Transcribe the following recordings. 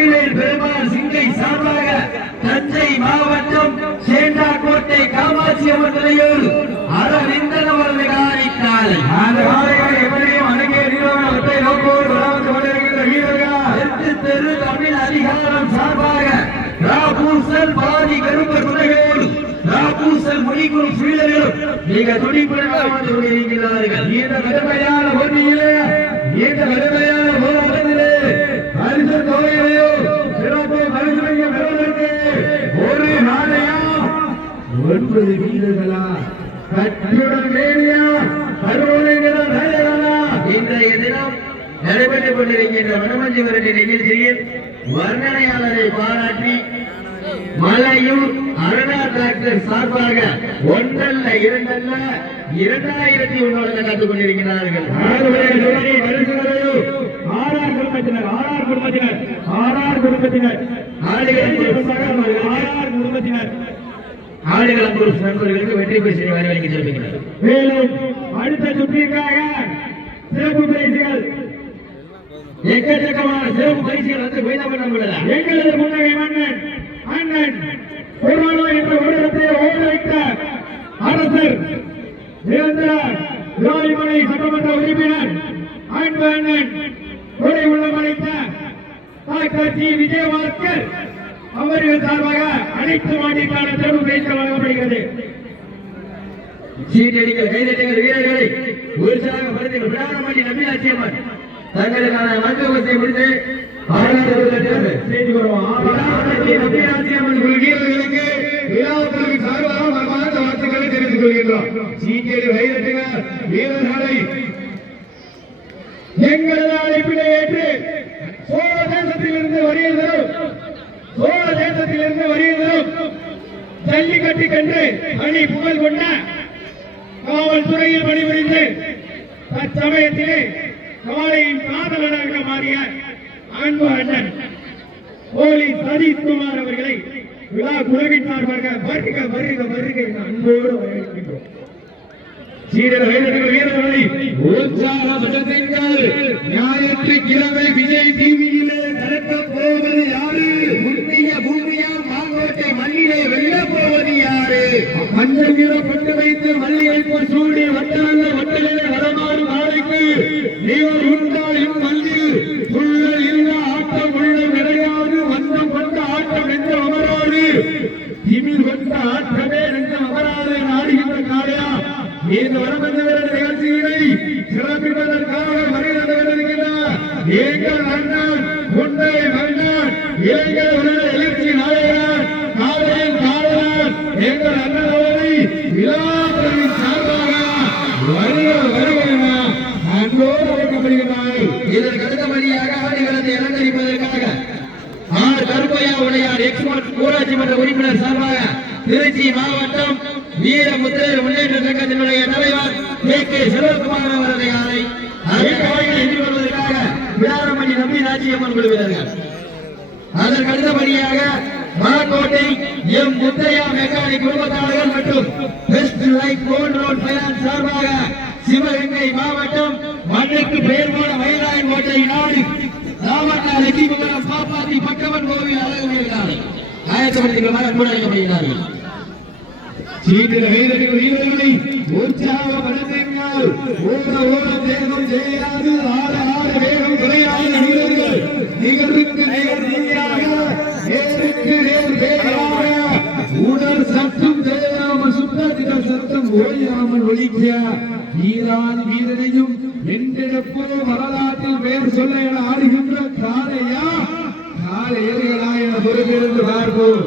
வடிவேல் பெருமாள் சிங்கை சார்பாக தஞ்சை மாவட்டம் சேண்டாக்கோட்டை காமாட்சி அம்மன் துணையோடு அரவிந்தன் அவர்கள் காலை அந்த காலையை எவரையும் அணுகிய நிறுவனத்தை நோக்கோடு வளர்ந்து கொண்டிருக்கின்ற வீரர்கள் தெரு தமிழ் அதிகாரம் சார்பாக ராபூசல் பாதி கருப்பர் துணையோடு ராபூசல் மொழிக்குள் வீரர்களும் மிக துடிப்புடன் வந்து கொண்டிருக்கிறார்கள். இந்த கடுமையான போட்டியிலே இந்த கடுமையான போராட்டத்திலே பரிசு தொகையிலே சிறப்பு பரிசுரையை பெறுவதற்கு ஒரு நாளையா 9 வீரர்களா கட்டுடன் வேலியா கருவளைகளா நாயகனா இன்றைய தினம் நடைபெற்றுக் கொண்டிருக்கின்ற வனமஞ்சி விரட்டு நிகழ்ச்சியில் வர்ணனையாளரை பாராட்டி மலையூர் அருணா டிராக்டர் சார்பாக ஒன்றல்ல இரண்டல்ல 2001 காத்துக் கொண்டிருக்கிறார்கள். ஆடுகளம் குரூப் நண்பர்களுக்கு வெற்றி பரிசை வரவேற்க தெரிவிக்கிறார். மேலும் அடுத்த சுற்றிற்காக சிறப்பு பரிசுகள் எக்கச்சக்கமான சிறப்பு பரிசுகள் வந்து வைத்தவர்கள் எங்களது முன்னகை மன்னன் அண்ணன் கொரோனா என்ற ஊடகத்தை ஓட வைத்த அரசர் நிரந்தர ராய்மலை சட்டமன்ற உறுப்பினர் அன்பு அண்ணன் கொடை உள்ளமடைத்த டாக்டர் ஜி விஜயபாஸ்கர் அவர்கள் சார்பாக அனைத்து மாநிலக்கான சிறப்பு பரிசு வழங்கப்படுகிறது. சீட்டடிகள் கைதட்டுங்கள் வீரர்களை உற்சாகப்படுத்தி விடாமட்டி நம்பியாட்சி அம்மன் தங்களுக்கான மருத்துவத்தை முடித்து செய்து வருவோம். நம்பியாட்சி அம்மன் வீரர்களுக்கு விழாக்களுக்கு சார்பாக மனமார்ந்த வாழ்த்துக்களை தெரிவித்துக் கொள்கின்றோம். சீட்டடி கைதட்டுங்கள் வீரர்களை எங்களது அழைப்பினை ஏற்று சோழ தேசத்திலிருந்து வருகிறோம் ஜல்லிக்கட்டு கண்டு அணி புகழ் கொண்ட காவல்துறையில் பணிபுரிந்து தற்சமயத்திலே காலையின் காதலனாக மாறிய அன்பு அண்ணன் போலீஸ் சதீஷ்குமார் அவர்களை விழா குழுவின் சார்பாக வருக அன்போடு வரவேற்கின்றோம். வீரர்களை உற்சாகப்படுத்துங்கள். ஞாயிற்றுக்கிழமை விஜய் டிவியிலே நடக்கப் போவது யாரு? முன்னிய பூமியால் மாங்கோட்டை மண்ணிலே வெல்ல போவது யாரு? மஞ்சள் நீரை கொண்டு வைத்து மல்லிகைப்பூ சூடி வட்டலிலே வரமாறு நாளைக்கு நீர் உண்டாயும் மல்லில் புள்ளல் இல்ல ஆட்டம் உள்ள கிடையாது. வண்ணம் கொண்ட ஆட்டம் நெஞ்ச அமராது, திமிழ் கொண்ட ஆட்டமே நெஞ்ச அமராது நாடுகின்ற காலையா இந்த வரமஞ்ச நிகழ்ச்சியினை சிறப்பிப்பதற்காக வருகின்றார் எங்கள் அண்ணன் முன்னை மன்னன் எங்கள் உலக எழுச்சி நாயகன் காலையின் காவலன் எங்கள் அண்ணனோரை விழாக்களின் சார்பாக வருகிற அன்போடு அழைக்கப்படுகிறார்கள். இதற்கு அடுத்தபடியாக ஆடுகளத்தை அலங்கரிப்பதற்காக ஆடு கருப்பையா உடையார் எக்ஸ்போர்ட் ஊராட்சி மன்ற உறுப்பினர் சார்பாக திருச்சி மாவட்டம் வீரமுத்திரையர் முன்னேற்ற சங்கத்தினுடைய தலைவர் கே சிவகுமார் அவரது யாரை எதிர்கொள்வதற்காக விழாரமணி நம்பி ராஜ்யம்மன் குழுவினர்கள். அதற்கு அடுத்தபடியாக மலக்கோட்டை எம் முத்தையா மெக்கானிக் குடும்பத்தாளர்கள் மற்றும் best life gold road finance சார்பாக சிவகங்கை மாவட்டம் மண்ணுக்கு பெயர் போன மயிலாயன் கோட்டை நாடு ராமண்ணா லட்சுமிபுரம் பாப்பாத்தி பக்கவன் கோவில் அழகு வீரர்கள் ஆயத்தப்படுத்திகளுமாக அன்புடன் அழைக்கப்படுகிறார்கள். வீரர்களை உற்சாகப்படுத்துங்கள். ஓட தேகம் செய்யாது, ஆட வேகம் குறையாத வீரர்கள் நிகழ்வுக்கு நேர் நீராக நேருக்கு நேர் வேகமாக உடல் சத்தம் செய்யாமல் சுத்தத்திடம் சத்தம் ஓயாமல் ஒழிக்க வீராதி வீரனையும் என்றெடுப்போ வரலாற்றில் பெயர் சொல்ல என ஆடுகின்ற காளையா காளையர்களா என பொறுப்பிருந்து பார்ப்போம்.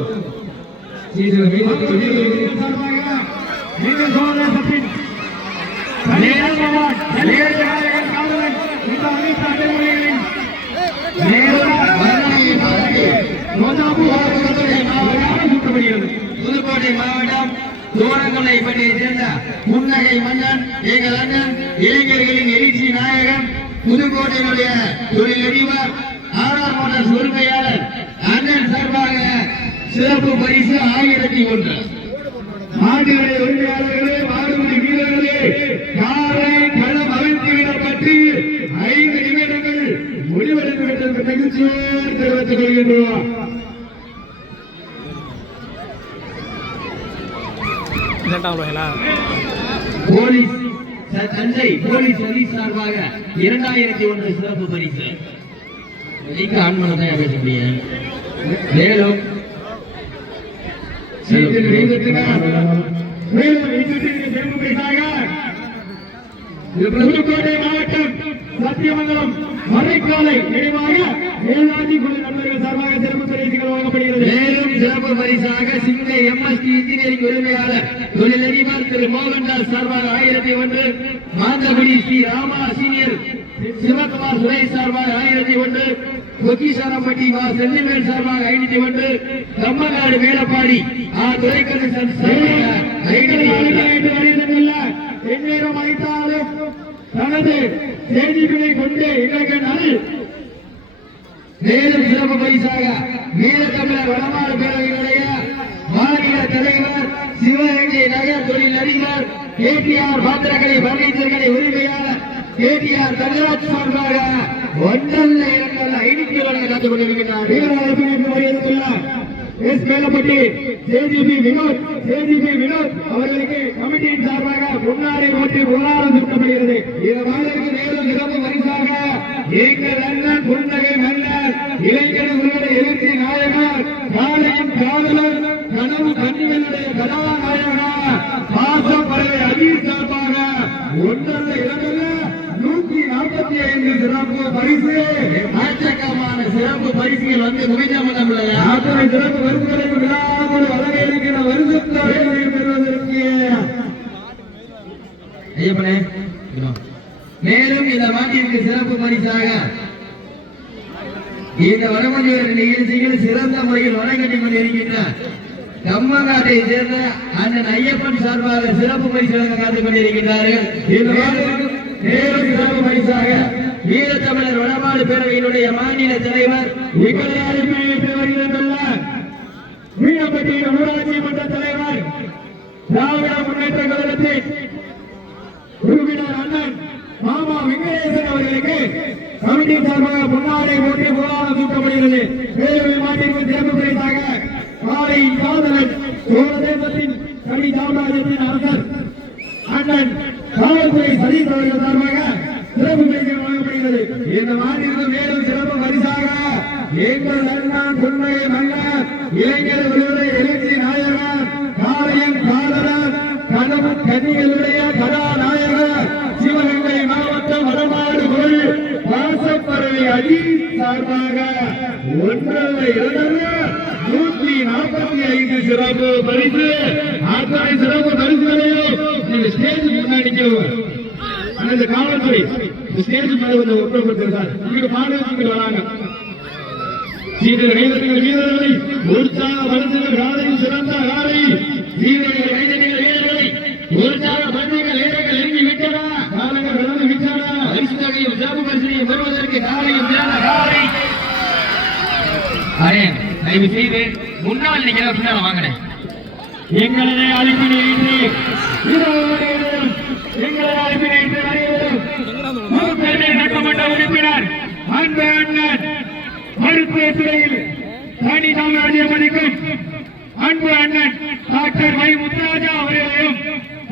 புதுக்கோட்டை மாவட்டம் தோரங்கொண்டை பள்ளியைச் சேர்ந்த முன்னகை மன்னன் எங்கள் அண்ணன் இளைஞர்களின் எழுச்சி நாயகன் புதுக்கோட்டையினுடைய தொழிலதிபர் ஆர்ஆர் மோட்டார்ஸ் உரிமையாளர் அண்ணன் சார்பாக சிறப்பு பரிசு 1001. மாடுகளை உரிமையாளர்களே, மாடுபடி வீரர்களே, காலை களம் அமைத்துவிடப்பட்டு 5 நிமிடங்கள் முடிவெடுத்து விட்டது. மகிழ்ச்சியோடு தெரிவித்துக் கொள்கின்றோம். போலீஸ் தஞ்சை போலீஸ் சார்பாக 2001 சிறப்பு பரிசு ஆண்மனதான் பேச முடியும். மேலும் புதுக்கோட்டை மாவட்டம் சத்தியமங்கலம் மறைக்காலை நினைவாக வேளாண்மை குழு நண்பர்கள் சார்பாக சிறப்பு பரிசுகள் வழங்கப்படுகிறது. மேலும் சிறப்பு பரிசாக சிங்கை MST இன்ஜினியரிங் உரிமையாளர் தொழிலதிபர் திரு மோகன்தாஸ் சார்பாக 1001, மாந்தகுடி ஸ்ரீ ராமா சீனியர் சிவகுமார் சுரேஷ் சார்பாக 1001, பொக்கிசாரப்பட்டி வா செந்திமேல் சார்பாக 501, கம்மங்காடு மேலப்பாடி துரைக்கண்ணன் எந்நேரம் அழைத்தாலும் தனது செய்திகளை கொண்டு இளைஞர்கள். மேலும் சிறப்பு பரிசாக வீரத்தமிழர் வடமாடு பேரவையினுடைய மாநில தலைவர் சிவகங்கை நகர் தொழில் அதிபர் KTR பாத்திரக்கடை பர்னிச்சர்களை உரிமையாளர் KTR தங்கராஜ் சார்பாக 1,2,500 வழங்க காத்துக் கொண்டிருக்கிறார். மேலப்பட்டி JGP வினோத் அவர்களுக்கு கமிட்டியின் சார்பாக முன்னாடி ஓட்டி புகழாரம் சூட்டப்படுகிறது. இந்த மாதத்திற்கு மேலும் சிறப்பு பரிசாக எங்கள் அண்ணன் புன்னகை மன்னர் இளைஞர்களுடைய எழுச்சி நாயகர் காலையும் காதலர் கனவு கண்ணிகளுடைய கதாநாயகர் பாசம் பறவை அஜீத் சார்பாக 1,245 சிறப்பு பரிசு ஆச்சரியமான சிறப்பு பரிசுகள் வந்து குவிஞ்சாமல் அத்தனை சிறப்பு பரிசுகளையும் விழாமல் வழங்க இருக்கிற வருஷத்தை பெறுவதற்கு ஐயப்பனே. மேலும் இந்த மாட்டிற்கு சிறப்பு பரிசாக இந்த வடமொழியோட நிகழ்ச்சியில் சிறந்த முறையில் வழங்கி கொண்டிருக்கின்ற கம்மங்காட்டை சேர்ந்த அண்ணன் ஐயப்பன் சார்பாக சிறப்பு பரிசு வழங்க காத்துக் கொண்டிருக்கிறார்கள். மேலும் சிறப்பு பரிசாக வீரத்தமிழர் வடமாடு பேரவையினுடைய மாநில தலைவர் மீனப்பட்டியின் ஊராட்சி மன்ற தலைவர் திராவிட முன்னேற்ற கழகத்தின் உறுப்பினர் அண்ணன் மாமா வெங்கடேசன் அவர்களுக்கு கமிட்டி சார்பாக முன்னாடி ஓட்டி புகழாரம் சூட்டப்படுகிறது. மேலும் மாட்டிற்கு சிறப்பு பரிசாக காலை காதலன் சோழதேசத்தின் கவி சாம்ராஜ்யத்தின் அரசர் அண்ணன் காவல்துறை சதீஷ் அவர்கள் சார்பாக சிறப்பு பரிசு வழங்கப்படுகிறது. இந்த மாநிலத்தில் மேலும் சிறப்பு பரிசாக எங்கள் அண்ணன் புன்னகை மன்னர் இளைஞர் விருதை எழுச்சி நாயகர் காளையன் காதலர் கனவு கனிகளுடைய கதாநாயகர் சிவகங்கை மாவட்டம் வடமாடு குழு வாசப்பறவை அஜீத் சார்பாக 1,245 சிறப்பு பரிசு. அத்தனை சிறப்பு பரிசுகளையும் நீங்க ஸ்டேஜ் முன்னாடி அந்த காவல்துறை ஸ்டேஜ் மேல வந்து ஒப்புக்கொடுத்திருக்கார். இங்க மாநிலத்துக்கு வராங்க வீரர்களை உற்சாகப்படுத்துங்கள். காலையில் சிறந்த காலை வீரர்களை உற்சாகப்படுத்துங்கள். வீரர்கள் இறங்கி விட்டன, காலங்கள் கடந்து விட்டன. பரிசு தொகையும் சிறப்பு பரிசனையும் பெறுவதற்கு காலையும் சிறந்த காலை. தயவு செய்து முன்னால் நிக்கிற பின்னால வாங்கினேன். எங்களை அழைப்பினை சட்டமன்ற உறுப்பினர் அன்பு அண்ணன் மருத்துவத்துறையில் தனி சாம்ராஜ்யம் அளிக்கும் அன்பு அண்ணன் டாக்டர் வை முத்துராஜா அவர்களையும்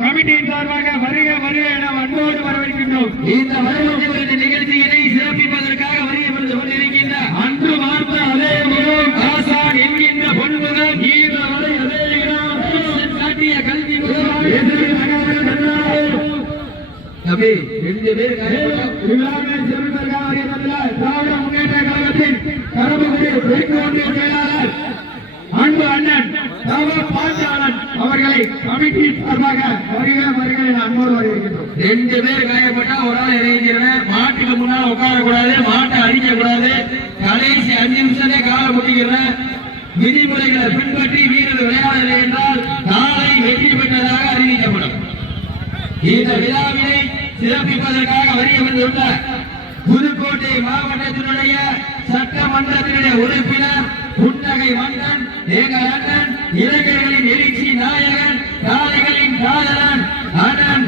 கமிட்டியின் சார்பாக வருக வருக என அன்போடு வரவேற்கின்றோம். இந்த வரவேற்பு நிகழ்ச்சியினை சிறப்பிப்பதற்காக வருகை வந்து கொண்டிருக்கின்ற அன்று வார்த்த அதே முகம் ஆசான் என்கின்ற பொன்முகம் ஈர வரை அதே இடம் காட்டிய கல்வி திராவிட முன்னேற்ற கழகத்தின் செயலாளர் அன்பு அண்ணன் பாஞ்சாலன் அவர்களை கமிட்டி சார்பாக வருகிற அன்போடு வருகின்றோம். 2 பேர் காயப்பட்டா ஒரு ஆள் இறங்கிக்கிறேன். மாட்டுக்கு முன்னால் உட்காரக்கூடாது, மாட்டை அடிக்க கூடாது. கடைசி 5 நிமிஷமே காலை முட்டிக்கிறேன். விதிமுறைகளை பின்பற்றி வீரர் விளையாடலை என்றால் நாளை வெற்றி பெற்றதாக அறிவிக்கப்படும். இந்த விழாவினை சிறப்பிப்பதற்காக வருகை வந்துள்ள புதுக்கோட்டை மாவட்டத்தினுடைய சட்டமன்றத்தினுடைய உறுப்பினர் புன்னகை மன்னன் எங்கள் அண்ணன் இளைஞர்களின் எழுச்சி நாயகன் காளைகளின் காதலன் அண்ணன்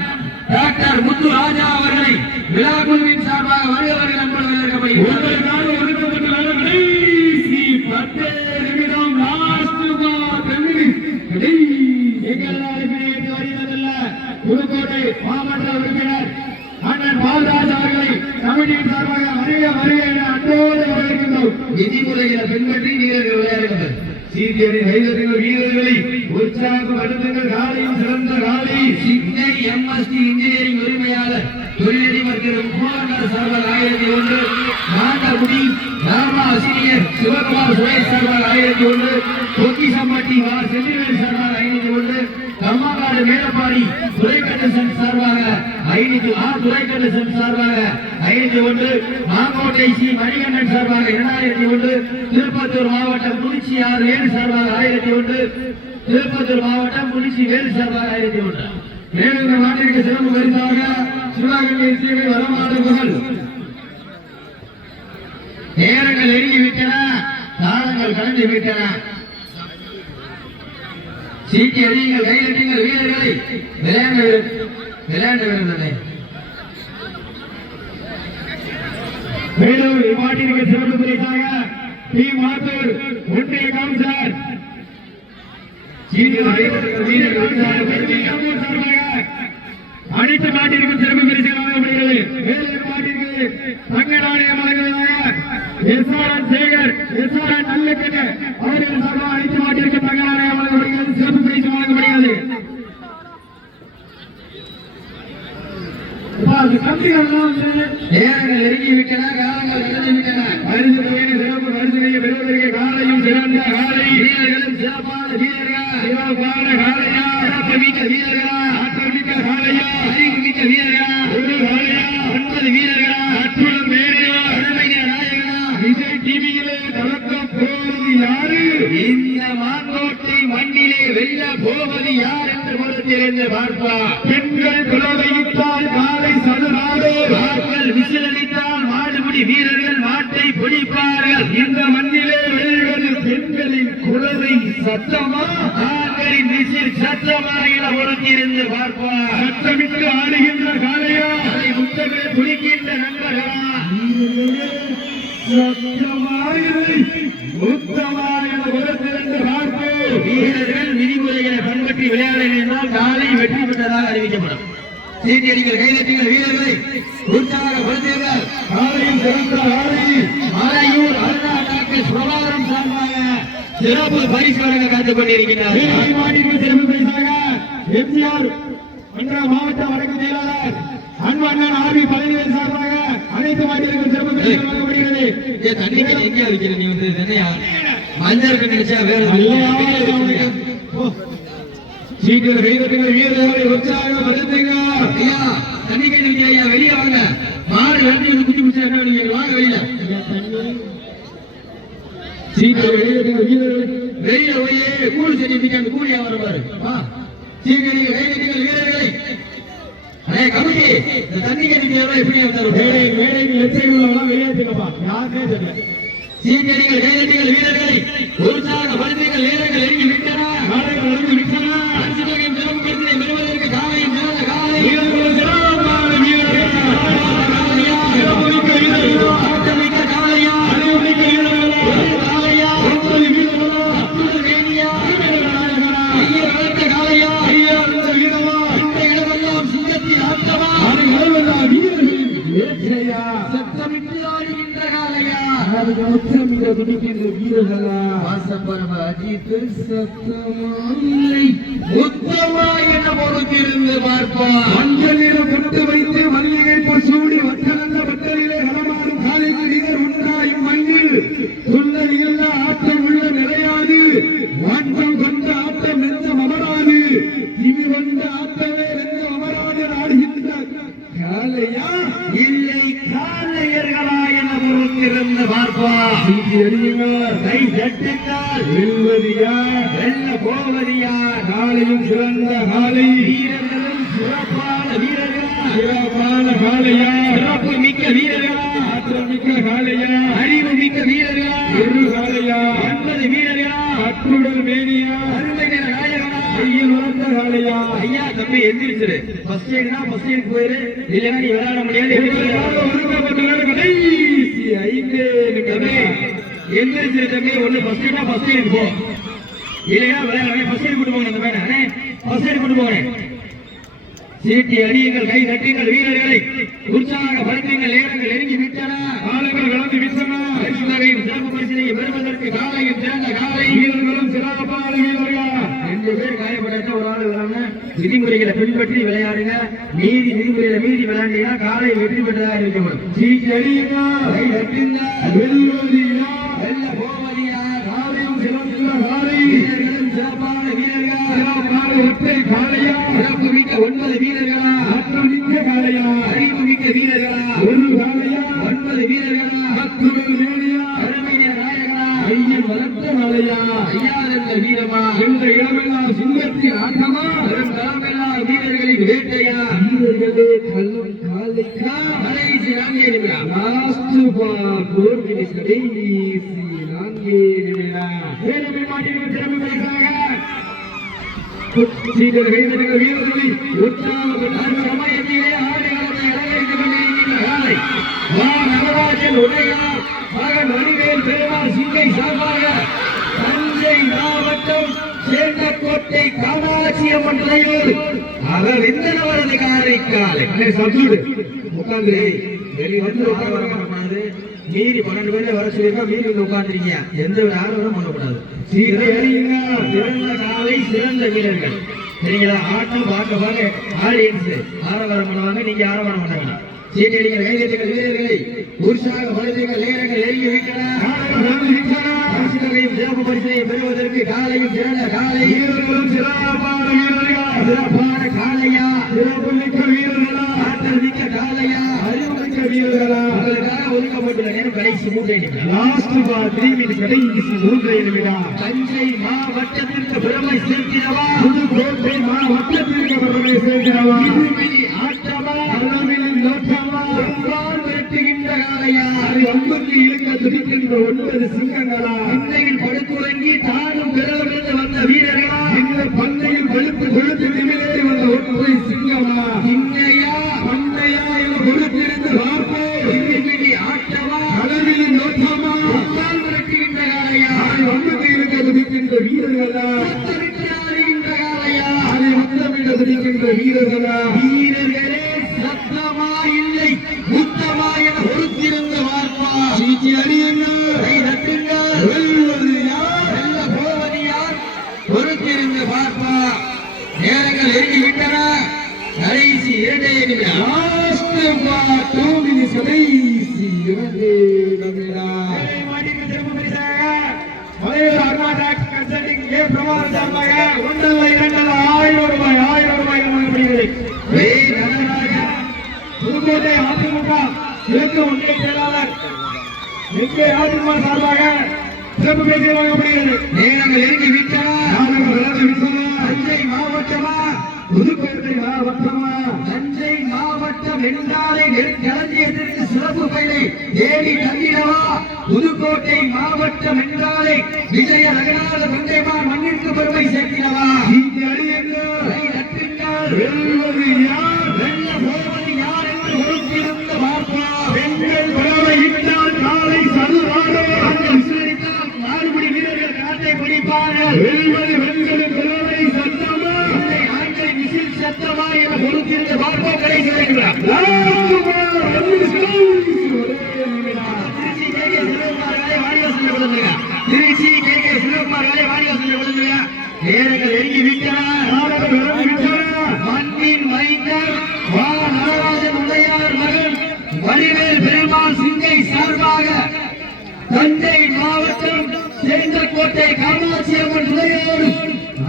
டாக்டர் முத்து ராஜா அவர்களை விழா குழுவின் சார்பாக வருகிறவர்கள் அன்போடு வரவேற்கப்படுகிறார்கள். விதிமுறைகளை பின்பற்றி வீரர்கள் விளையாடுங்கள். சீட்டியடி கைதட்டுங்கள். வீரர்களை உற்சாகப்படுத்துங்கள். காலையும் சிறந்த காலை. சிக்னை எம்எஸ்டி இன்ஜினியரிங் உரிமையாளர் தொழிலதிபர் திரு குமார் சார்பாக 1001. நாட்டகுடி ராமா சீனியர் சிவகுமார் சுரேஷ் சார்பாக 1001. பொக்கிசம்பட்டி ஆர் செல்லிவேல் சார்பாக 501. கம்மாக்காடு மேலப்பாடி துரைக்கண்ணன் சார்பாக 500. துரைக்கண்ணன் சார்பாக 501. மாங்கோட்டை சி மணிகண்டன் சார்பாக 2001. திருப்பத்தூர் மாவட்டம் புலிச்சி ஆர் வேலு சார்பாக 1001. திருப்பத்தூர் மாவட்டம் புலிச்சி வேலு சார்பாக 1001. மேலும் இந்த நாட்டிற்கு சிறப்பு பரிசாக சிவகங்கை சீமை வரமாடுகள். நேரங்கள் நெருங்கிவிட்டன, காலங்கள் கடந்து விட்டன. சீட்டி அடியுங்கள், கைதட்டுங்கள். வீரர்களை விளையாண்டு வருகின்றன. மேலும் இம்மாட்டிற்கு சிறப்பு பரிசாக டி மாத்தூர் ஒன்றிய கவுன்சிலர் அனைத்து நாட்டிற்கும் சிறப்பு பரிசுகள் வழங்கப்படுகிறது. வேறு நாட்டிற்கு தங்க நாணயம் வழங்குவதாக எஸ்ஆர்என் சேகர், எஸ்ஆர்என் நல்லக்கண்ணு அவர்கள் சார்பாக அனைத்து நாட்டிற்கு தங்க நாணயம் வழங்கப்படுகிறது. சிறப்பு பரிசு வழங்கப்படுகிறது. நேரங்கள் நெருங்கிவிட்டன, காலங்கள் கடந்து விட்டன. பரிசு சிறப்பு பரிசுகளை பெறுவதற்கு காலையும் சிறந்த காலை, வீரர்களும் சிறப்பான வீரர்கள், சிறப்பான காலையா, சிறப்பு மிக்க வீரர்களா, ஆற்றல் மிக்க காலையா, அறிவு மிக்க வீரர்களா, ஒரு காலையா, 9 வீரர்களா, அற்புதம் வேறையா, அருமையான நாயகனா, விஜய் டிவியிலே கலக்கம் போவது யாரு? இந்த மாங்கோட்டை மண்ணிலே வெல்ல போவது யார் என்று பொறுத்திருந்து பார்ப்பார். பெண்கள் குலவையிட்டால் காலை சதுராடு, ஆட்கள் விசிலடித்தால் மாடுபிடி வீரர்கள் மாட்டை பிடிப்பார்கள். இந்த மண்ணிலே வெல்வது பெண்களின் குலவை சத்தமா, ஆண்களின் விசில் சத்தமா என பொறுத்திருந்து பார்ப்பார். சத்தமிட்டு ஆடுகின்ற காலையா, அதை முத்தமே துடிக்கின்ற நண்பர்களா, சத்தமாகலை உத்தமாக பொறுத்திருந்து பார்ப்போம். வீரர்கள் விதிமுறைகளை பின்பற்றி விளையாடினால் காலை வெற்றி பெற்றதாக அறிவிக்கப்படும். சீட்டியடிகள், கைதட்டுங்கள். வீரர்களை உற்சாகப்படுத்துங்கள். காலையும் சிறந்த காலை, மலையூர் அருணா டாக்டர் பிரபாகரன் சார்பாக சிறப்பு பரிசு வழங்க காத்துக் கொண்டிருக்கிறார். மாட்டிற்கு சிறப்பு பரிசாக எம்ஜிஆர் மன்ற மாவட்ட வடக்கு செயலாளர் அன்பு அண்ணன் ஆர்வி பழனிவேல் சார்பாக அனைத்து மாட்டிற்கும் சிறப்பு பரிசு வழங்கப்படுகிறது. தண்ணிக்கு எங்கேயா வைக்கிற நீ வந்து தண்ணியா மஞ்சள் நினைச்சா வேற சீக்கிரம் கைதட்டுங்கள். வீரர்களை உற்சாகப்படுத்துங்க. ஐயா தண்ணி கை நினைக்கிற ஐயா வெளியே வாங்க. மாடு வெட்டி குச்சி குச்சி என்ன நீங்க வாங்க வெளியில. சீக்கிரம் கைதட்டுங்கள். வீரர்கள் வெளியில போய் கூலி செஞ்சு கூலியா வருவாரு. சீக்கிரம் கைதட்டுங்கள். வீரர்களை அடே கமிட்டி இந்த தண்ணி கை நினைக்கிறவங்க எப்படி வந்தாரு? மேடையில் எச்சரிக்கைகள் வெளியேற்றுங்கப்பா. யாருமே தெரியல. சீக்கிரங்கள், கைதட்டுங்கள். வீரர்களை உற்சாகப்படுத்துங்கள். வீரர்கள் நெருங்கி விட்டன, நாளைக்கு நடந்து விட்டன. பரிசு தொகையின் சிறப்பு பரிசினை பெறுவதற்கு காலையும் சிறந்த காலை, வீரர்கள் சிறப்பான வீரர்கள், சிறப்புமிக்க வீரர்களா, ஆட்டமிக்க காலையா, அறிவுமிக்க வீரர்களா, ஒரு காலையா, 9 வீரர்களா, அற்புத வேணியா, வீரர்களா, ஐயர் வளர்த்த காலையா, ஐயா இந்த வீரமா, இந்த இடமெல்லாம் சிங்கத்தின் ஆட்டமா, அது அளவல்லா வீரர்களின் ஏற்றையா, சத்தமிட்டு ஆடுகின்ற காலையா, அதுக்கு உச்சமிக்க துடிக்கின்ற வீரர்களா, வாசப்பரவ அஜித்து சத்தமாலை உத்தமா என பொறுத்திருந்து பார்ப்பார். மஞ்சள் நிறம் பொட்டு வைத்து மல்லிகை சூடி வட்டநந்த வட்டலிலே களமாடும் காலைக்கு நிகர் உண்டாயும் மண்ணில் துள்ளல் இல்ல ஆட்டம் உள்ள நிறையாது, வாட்டம் கொண்ட ஆட்டம் நெஞ்சம் அமராது, திமி கொண்ட ஆட்டமே நெஞ்சம் அமராது ஆடுகின்ற காலையா, இல்லை காலையர்களா என பொறுத்திருந்து பார்ப்பார். அறியுங்கள். கை தட்டுங்கள். வெல்வது யார்? வெல்ல போவது யார்? காலையும் சிறந்த காலை, வீரர்களும் சிறப்பான வீரர்களா, சிறப்பான காலையா, சிறப்பு மிக்க வீரர்களா, ஆற்றல் மிக்க காலையா, அறிவு மிக்க வீரர்களா, ஒரு காலையா, 9 வீரர்களா, அற்றுடல் மேனியா, அருமை நிற நாயகனா, கையில் வளர்ந்த காலையா, ஐயா தம்பி எந்திரிச்சிரு. ஃபர்ஸ்ட் எய்ட்னா ஃபர்ஸ்ட் எய்ட் போயிரு, இல்லைன்னா நீ விளையாட முடியாது. ஒதுக்கப்பட்டுள்ள கடைசி 5 தம்பி எந்திரிச்சிரு தம்பி. ஒண்ணு ஃபர்ஸ்ட் எய்ட்னா ஃபர்ஸ்ட் எய்ட் போ, இல்லைன்னா விளையாட ஃபர்ஸ்ட் எய்ட் கூட்டு போங்க. அந்த மேலே ஃபர்ஸ்ட் எய்ட் கூட்டு போங்க. சீட்டி அடியுங்கள், கை தட்டுங்கள். வீரர்களை உற்சாகப்படுத்துங்கள். நேரங்கள் நெருங்கி விட்டன, காலங்கள் கடந்து விட்டன. புன்னகையும் சிறப்பு பரிசினை பெறுவதற்கு காலையும் சிறந்த காலை வீரர்களும் சிறப்பான வீரர்கள் 2 பேர் காயப்பட்ட ஒரு ஆள் விளையாடுங்க விதிமுறைகளை பின்பற்றி விளையாடுங்க மீதி விதிமுறைகளை மீறி விளையாண்டீங்கன்னா காலை வெற்றி பெற்றதாக இருக்கப்படும் சீக்கிரமா வெல்வதியா வெல்ல போவதியா காலையும் சிறந்த காலை வீரர்களும் சிறப்பான வீரர்கள் சிறப்பான ஒற்றை காளையா சிறப்பு மிக்க 9 வீரர்களா ஆற்றல் மிக்க காளையா அறிவு மிக்க வீரர்களா ஒரு காளையா 9 வீரர்களா பத்துகள் வேலையா அருமைய நாயகனா ஐயன் வளர்த்த காளையா ஐயாதென்ற வீரமா என்ற இடமெல்லாம் சிங்கத்தின் ஆட்டமா வரும் களமெல்லாம் வீரர்களின் வேட்டையா வீரர்களே கல்லும் காளைக்கா கடைசி 4 நிமிடம் லாஸ்ட் பார் 4 மினிட்ஸ் கடைசி 4 நிமிடம் வேலை மாட்டின திறமை பரிசாக சீக்கிரம் கைதட்டுங்கள் வீரர்களை உற்சாகப்படுத்த சமயத்திலே ஆடுகளத்தை அலங்கரித்துக் கொண்டிருக்கின்ற காலை வா நடராஜன் உடையார் மகன் வடிவேல் பெருமாள் சிங்கை சார்பாக தஞ்சை மாவட்டம் சேந்தக்கோட்டை காமாட்சி அம்மன் துணையோடு அவர் எந்தனவரது காரைக்காலை சப்ஜூடு உட்கார்ந்து வெளியிலிருந்து வரக்கூடாது மீறி 12 பேரை வர சொல்லியிருக்கா மீறி வந்து உட்கார்ந்துருக்கீங்க எந்த ஒரு ஆர்வமும் பண்ணக்கூடாது சிறந்த காலை சிறந்த வீரர்கள் சரிங்களா ஆட்டம் பார்க்க ஆடியன்ஸ் ஆரவாரம் பண்ணுவாங்க நீங்க ஆரவாரம் பண்ண வேண்டாம் சீட்டடிகள் கைதட்டுகள் வீரர்களை உற்சாக பலத்தைகள் நேரங்கள் நெருங்கி விட்டன சிறப்பு பரிசனை பெறுவதற்கு காலையும் சிறந்த காலை வீரர்களும் சிறப்பான வீரர்கள் சிறப்பான காலையா சிறப்பு மிக்க வீரர்களா ஆற்றல் மிக்க காலையா அறிவு மிக்க வீரர்களா உங்களுக்காக ஒதுக்கப்பட்டுள்ள நேரம் கடைசி 3 நிமிடம் லாஸ்ட் பார் 3 மினிட்ஸ் கடைசி 3 நிமிடம் தஞ்சை மாவட்டத்திற்கு பெருமை சேர்க்கிறவா புதுக்கோட்டை மாவட்டத்திற்கு பெருமை சேர்க்கிறவா இருமிழி ஆட்டமா அளவில் நோக்கமா ஒன்றால் விரட்டுகின்ற காலையா அது அம்புக்கு இழுக்க துடிக்கின்ற 9 சிங்கங்களா இன்னையில் படுத்துறங்கி தானும் பிறவிலிருந்து வந்த வீரர்களா இந்த பண்ணையில் வெளுத்து கொழுத்து நிமிடேறி வந்த ஒற்றை சிங்கமா இன்னையா பண்ணையா என பொறுத்திருந்து பார்ப்போம் இருமிழி ஆட்டமா அளவில் நோக்கமா ஒன்றால் விரட்டுகின்ற காலையா அது அம்புக்கு இழுக்க துடிக்கின்ற வீரர்களா சத்தமிட்டு ஆடுகின்ற காலையா அதை முத்தமிட துடிக்கின்ற வீரர்களா வீரர்களே சத்தமா இல்லை முத்தமா என பொறுத்திருந்து பார்ப்பா சீட்டி அடியுங்கள் கை தட்டுங்கள் வெல்வது யார் வெல்ல போவது யார் பொறுத்திருந்து பார்ப்பா நேரங்கள் நெருங்கி விட்டன கடைசி 2 நிமிடம் லாஸ்ட் பார் 2 மினிட்ஸ் கடைசி 2 நிமிடம் மலையூர் அருணாடாக் கன்சல்டிங் ஏ பிரமாண சார்பாக 1,200 ரூபாய் 1000 ரூபாய் வழங்கப்படுகிறது வேய் நடராஜா புதுக்கோட்டை அதிமுக கிழக்கு ஒன்றிய செயலாளர் எங்கே அதிமுக சார்பாக சிறப்பு பேசி வழங்கப்படுகிறது நேரங்கள் நெருங்கி விட்டன தஞ்சை மாவட்டமா புதுக்கோட்டை மாவட்டமா தஞ்சை மாவட்டம் என்றாலே களஞ்சியத்திற்கு சிறப்பு பெயரை தேடி தந்திடவா புதுக்கோட்டை மாவட்டம் என்றாலே விஜய ரகநாத தந்தைமார் மண்ணிற்கு பெருமை சேர்க்கிறவா சீட்டி அடியுங்கள் கை தட்டுங்கள் வெல்வது யார் வெல்ல போவது யார் என்று பொறுத்திருந்து பார்ப்பா பெண்கள் பறவை இட்டால் காலை சதுராடோ விசிலடித்தால் 4 மணி வீரர்கள் காட்டை பிடிப்பார்கள் வெல்வது வெண்கல பறவை சத்தமா இல்லை ஆண்கள் விசில் சத்தமா என பொறுத்திருந்து பார்ப்போம் கடைசி வருகிறார் லாஸ்ட் பார் 1 மினிட்ஸ் ஒரே நிமிடம் திருச்சி கே சிவகுமார் வாடிவாசல் விழுந்துங்க திருச்சி கே சிவகுமார் வாடிவாசல் விழுந்துங்க நேரங்கள் நெருங்கி விட்டன நாடகம் விளம்பி விட்டன மண்ணின் மைந்தர் வா நடராஜன் உடையார் மகன் வடிவேல் பெருமாள் சிங்கை சார்பாக தஞ்சை மாவட்டம் சேந்தக்கோட்டை காமாட்சி அம்மன் துணையோடு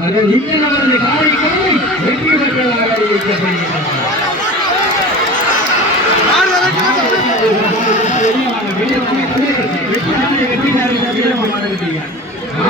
அவர் இன்னவரது காரிக்காலை வெற்றி பெற்றதாக அறிவிக்கப்படுகிறது